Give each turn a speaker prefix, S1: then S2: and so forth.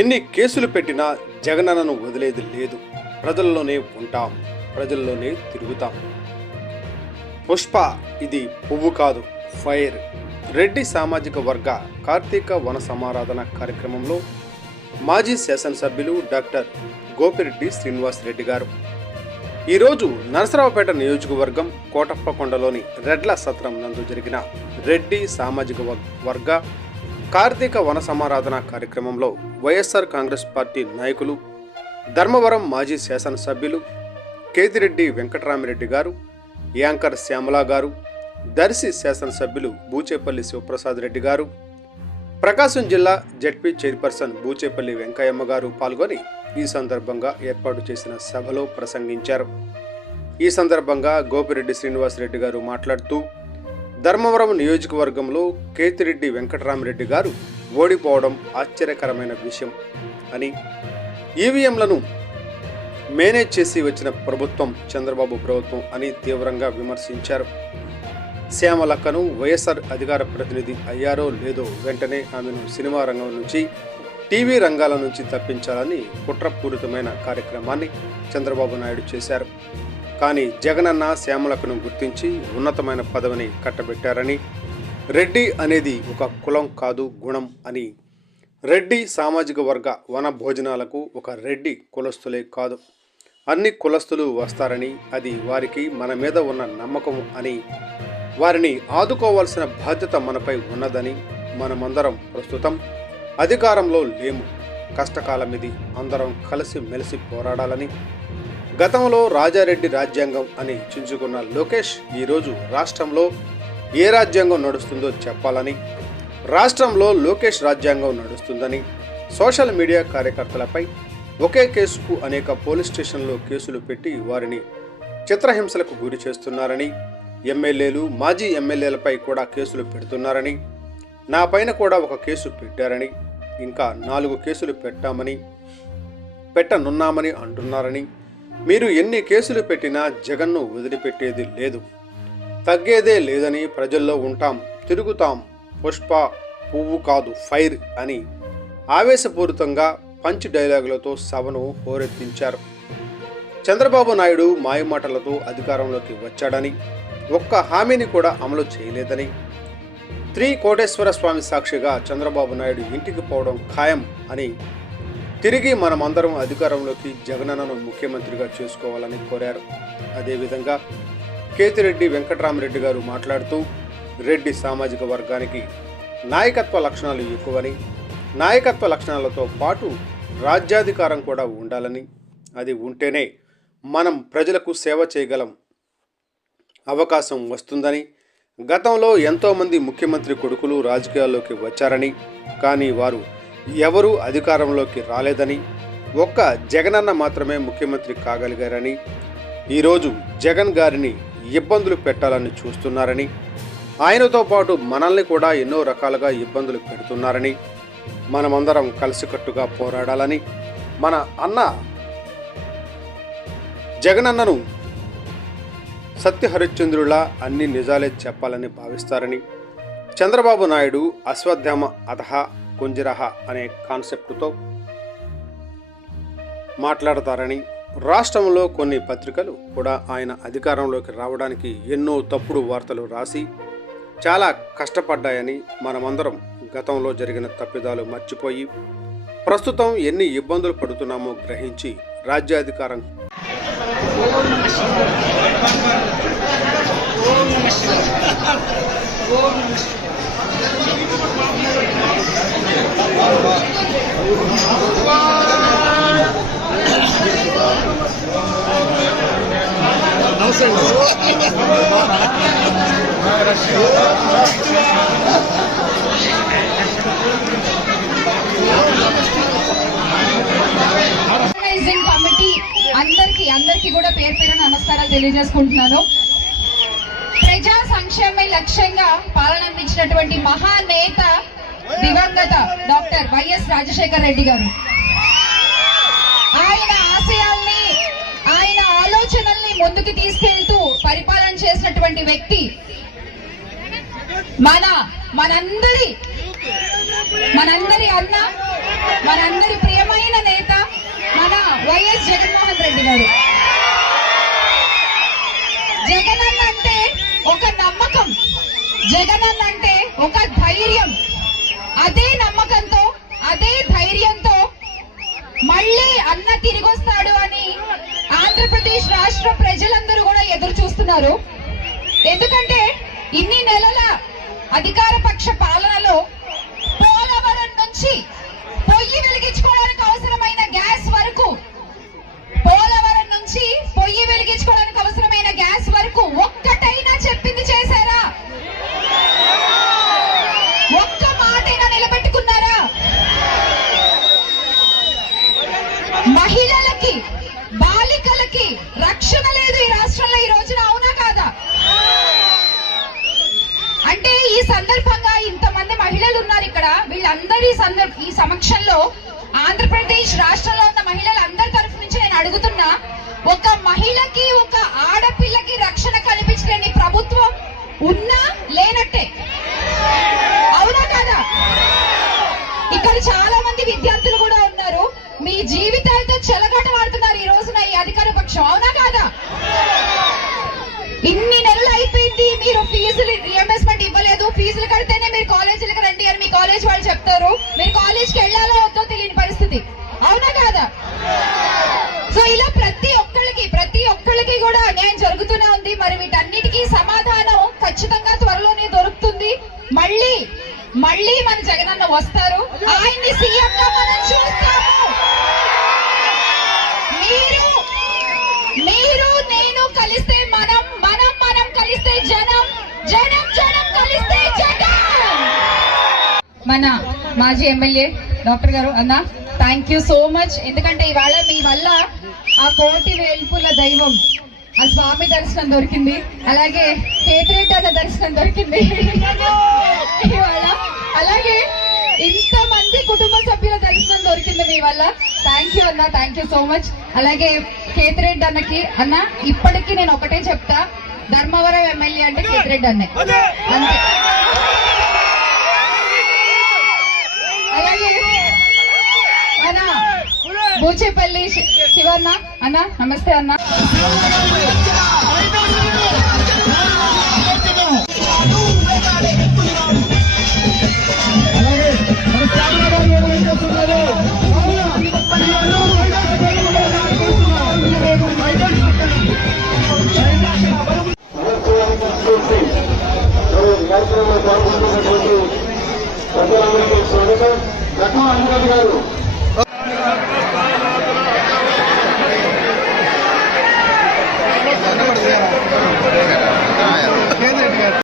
S1: ఎన్ని కేసులు పెట్టినా జగనన్నను వదిలేది లేదు. ప్రజల్లోనే ఉంటాం ప్రజల్లోనే తిరుగుతాం. పుష్ప ఇది పువ్వు కాదు ఫైర్. రెడ్డి సామాజిక వర్గ కార్తీక వన సమారాధన కార్యక్రమంలో మాజీ శాసనసభ్యులు డాక్టర్ గోపిరెడ్డి శ్రీనివాస్ రెడ్డి గారు. ఈరోజు నరసరావుపేట నియోజకవర్గం కోటప్పకొండలోని రెడ్ల సత్రం నందు జరిగిన రెడ్డి సామాజిక వర్గ కార్తీక వన సమారాధన కార్యక్రమంలో వైఎస్ఆర్ కాంగ్రెస్ పార్టీ నాయకులు ధర్మవరం మాజీ శాసనసభ్యులు కేతిరెడ్డి వెంకటరామిరెడ్డి గారు యాంకర్ శ్యామలా గారు దర్శి శాసనసభ్యులు బూచేపల్లి శివప్రసాద్ రెడ్డి గారు ప్రకాశం జిల్లా జడ్పీ చైర్పర్సన్ బూచేపల్లి వెంకయ్యమ్మ గారు పాల్గొని ఈ సందర్భంగా ఏర్పాటు చేసిన సభలో ప్రసంగించారు. ఈ సందర్భంగా గోపిరెడ్డి శ్రీనివాసరెడ్డి గారు మాట్లాడుతూ ధర్మవరం నియోజకవర్గంలో కేతిరెడ్డి వెంకటరామరెడ్డి గారు ఓడిపోవడం ఆశ్చర్యకరమైన విషయం అని ఈవీఎంలను మేనేజ్ చేసి వచ్చిన ప్రభుత్వం చంద్రబాబు ప్రభుత్వం అని తీవ్రంగా విమర్శించారు. శ్యామలక్కను వైఎస్ఆర్ అధికార ప్రతినిధి అయ్యారో లేదో వెంటనే ఆమెను సినిమా రంగం నుంచి టీవీ రంగాల నుంచి తప్పించాలని కుట్రపూరితమైన కార్యక్రమాన్ని చంద్రబాబు నాయుడు చేశారు. కానీ జగనన్న శ్యామలకును గుర్తించి ఉన్నతమైన పదవిని కట్టబెట్టారని రెడ్డి అనేది ఒక కులం కాదు గుణం అని. రెడ్డి సామాజిక వర్గ వన భోజనాలకు ఒక రెడ్డి కులస్తులే కాదు. అన్ని కులస్తులు వస్తారని అది వారికి మన మీద ఉన్న నమ్మకం అని. వారిని ఆదుకోవాల్సిన బాధ్యత మనపై ఉన్నదని మనమందరం ప్రస్తుతం అధికారంలో లేము. కష్టకాలం ఇది అందరం కలిసి మెలిసి పోరాడాలని గతంలో రాజారెడ్డి రాజ్యాంగం అని చించుకున్న లోకేష్ ఈరోజు రాష్ట్రంలో ఏ రాజ్యాంగం నడుస్తుందో చెప్పాలని రాష్ట్రంలో లోకేష్ రాజ్యాంగం నడుస్తుందని సోషల్ మీడియా కార్యకర్తలపై ఒకే కేసుకు అనేక పోలీస్ స్టేషన్లో కేసులు పెట్టి వారిని చిత్రహింసలకు గురి చేస్తున్నారని ఎమ్మెల్యేలు మాజీ ఎమ్మెల్యేలపై కూడా కేసులు పెడుతున్నారని నా పైన కూడా ఒక కేసు పెట్టారని ఇంకా నాలుగు కేసులు పెట్టామని పెట్టనున్నామని అంటున్నారని మీరు ఎన్ని కేసులు పెట్టినా జగన్ను వదిలిపెట్టేది లేదు. తగ్గేదే లేదని ప్రజల్లో ఉంటాం తిరుగుతాం. పుష్ప పువ్వు కాదు ఫైర్ అని ఆవేశపూరితంగా పంచ్ డైలాగులతో సభను హోరెత్తించారు. చంద్రబాబు నాయుడు మాయమాటలతో అధికారంలోకి వచ్చాడని ఒక్క హామీని కూడా అమలు చేయలేదని త్రీ కోటేశ్వర స్వామి సాక్షిగా చంద్రబాబు నాయుడు ఇంటికి పోవడం ఖాయం అని తిరిగి మనమందరం అధికారంలోకి జగనన్నను ముఖ్యమంత్రిగా చేసుకోవాలని కోరారు. అదేవిధంగా కేతిరెడ్డి వెంకటరామరెడ్డి గారు మాట్లాడుతూ రెడ్డి సామాజిక వర్గానికి నాయకత్వ లక్షణాలు ఎక్కువని నాయకత్వ లక్షణాలతో పాటు రాజ్యాధికారం కూడా ఉండాలని. అది ఉంటేనే మనం ప్రజలకు సేవ చేయగలం అవకాశం వస్తుందని గతంలో ఎంతోమంది ముఖ్యమంత్రి కొడుకులు రాజకీయాల్లోకి వచ్చారని కానీ వారు ఎవరూ అధికారంలోకి రాలేదని ఒక్క జగనన్న మాత్రమే ముఖ్యమంత్రి కాగలిగారని ఈరోజు జగన్ గారిని ఇబ్బందులు పెట్టాలని చూస్తున్నారని ఆయనతో పాటు మనల్ని కూడా ఎన్నో రకాలుగా ఇబ్బందులు పెడుతున్నారని మనమందరం కలిసికట్టుగా పోరాడాలని మన అన్న జగనన్నను సత్యహరిశ్చంద్రులా అన్ని నిజాలే చెప్పాలని భావిస్తారని చంద్రబాబు నాయుడు అశ్వత్థామ అతహ కుంజరహ అనే కాన్సెప్టుతో మాట్లాడతారని రాష్ట్రంలో కొన్ని పత్రికలు కూడా ఆయన అధికారంలోకి రావడానికి ఎన్నో తప్పుడు వార్తలు రాసి చాలా కష్టపడ్డాయని మనమందరం గతంలో జరిగిన తప్పిదాలు మర్చిపోయి ప్రస్తుతం ఎన్ని ఇబ్బందులు పడుతున్నామో గ్రహించి రాజ్యాధికారం
S2: ఆర్గనైజింగ్ అందరికి అందరికి కూడా పేరు పేరు నమస్కారాలు తెలియజేసుకుంటున్నాను. ప్రజా సంక్షేమ లక్ష్యంగా పాలన అందించినటువంటి మహానేత దివంగత డాక్టర్ వైఎస్ రాజశేఖర్ రెడ్డి గారు. ఆయన ఆశయాల్ని ఆయన ఆలోచనల్ని ముందుకు తీసుకెళ్తూ పరిపాలన చేసినటువంటి వ్యక్తి మన మనందరి మనందరి అన్న మనందరి ప్రియమైన నేత మన వైఎస్ జగన్మోహన్ రెడ్డి గారు. జగనన్న అంటే ఒక నమ్మకం. జగన్ అంటే ఒక ధైర్యం. అదే నమ్మకంతో అదే ధైర్యంతో మళ్ళీ అన్న తిరిగొస్తాడు అని ఆంధ్రప్రదేశ్ రాష్ట్ర ప్రజలందరూ కూడా ఎదురు చూస్తున్నారు. ఎందుకంటే ఇన్ని నెలల అధికార పక్ష పాలనలో పోలవరం నుంచి పొయ్యి వెలిగించుకోవడానికి అవసరమైన గ్యాస్ వరకు పోలవరం నుంచి పొయ్యి వెలిగించుకోవడానికి అవసరమైన గ్యాస్ ఈ సమక్షంలో ఆంధ్రప్రదేశ్ రాష్ట్రంలో ఉన్న మహిళలందరి తరఫు నుంచి నేను అడుగుతున్నా ఒక మహిళకి ఒక ఆడపిల్లకి రక్షణ కల్పించలేని ప్రభుత్వం ఉన్నా లేనట్టే? అవునా కాదా? ఇక్కడ చాలా మంది విద్యార్థులు కూడా ఉన్నారు. మీ జీవితాలతో చెలగాట వాడుతున్నారు ఈ రోజున ఈ అధికార పక్షం. అవునా కాదా? ఇన్ని నెలలు మీరు ఫీజులు రియంబర్స్మెంట్ ఇవ్వలేదు. ఫీజులు కడితేనే మీరు కాలేజీలకు రండి అని మీ కాలేజ్ వాళ్ళు చెప్తారు. మీరు కాలేజ్కి వెళ్ళాలో వద్దో తెలియని పరిస్థితి. అవునా కాదా? సో ఇలా ప్రతి ఒక్కళ్ళకి ప్రతి ఒక్కళ్ళకి కూడా అన్యాయం జరుగుతూనే ఉంది. మరి వీటన్నిటికీ సమాధానం ఖచ్చితంగా త్వరలోనే దొరుకుతుంది. మళ్ళీ మళ్ళీ మన జగనన్న వస్తారు. ఆయన్ని సీఎంగా మనం చూస్తాము. మీరు మీరు నేను కలిస్తే జనం జనం జనం కలిస్తే జగన్ మన మాజీ ఎమ్మెల్యే డాక్టర్ గారు అన్న థ్యాంక్ యూ సో మచ్ ఎందుకంటే ఇవాళ మీ వల్ల ఆ కోటి వేల్పుల దైవం ఆ స్వామి దర్శనం దొరికింది. అలాగే కేతిరెడ్డి అన్న దర్శనం దొరికింది. ఇవాళ అలాగే ఇంతమంది కుటుంబ సభ్యుల దర్శనం దొరికింది మీ వల్ల. థ్యాంక్ యూ అన్న థ్యాంక్ యూ సో మచ్ అలాగే కేతిరెడ్డి అన్నకి అన్న ఇప్పటికీ నేను ఒకటే చెప్తా. ధర్మవరం ఎమ్మెల్యే అంటే కేతిరెడ్డి అన్నే అంతే. అలాగే. అన్న బూచేపల్లి శివన్న అన్న నమస్తే అన్న.
S3: కార్యక్రమంలో పాల్గొంటున్నటువంటి ప్రజలందరికీ స్వాగతం. లక్ష్మణ అంజనాథ్ గారు.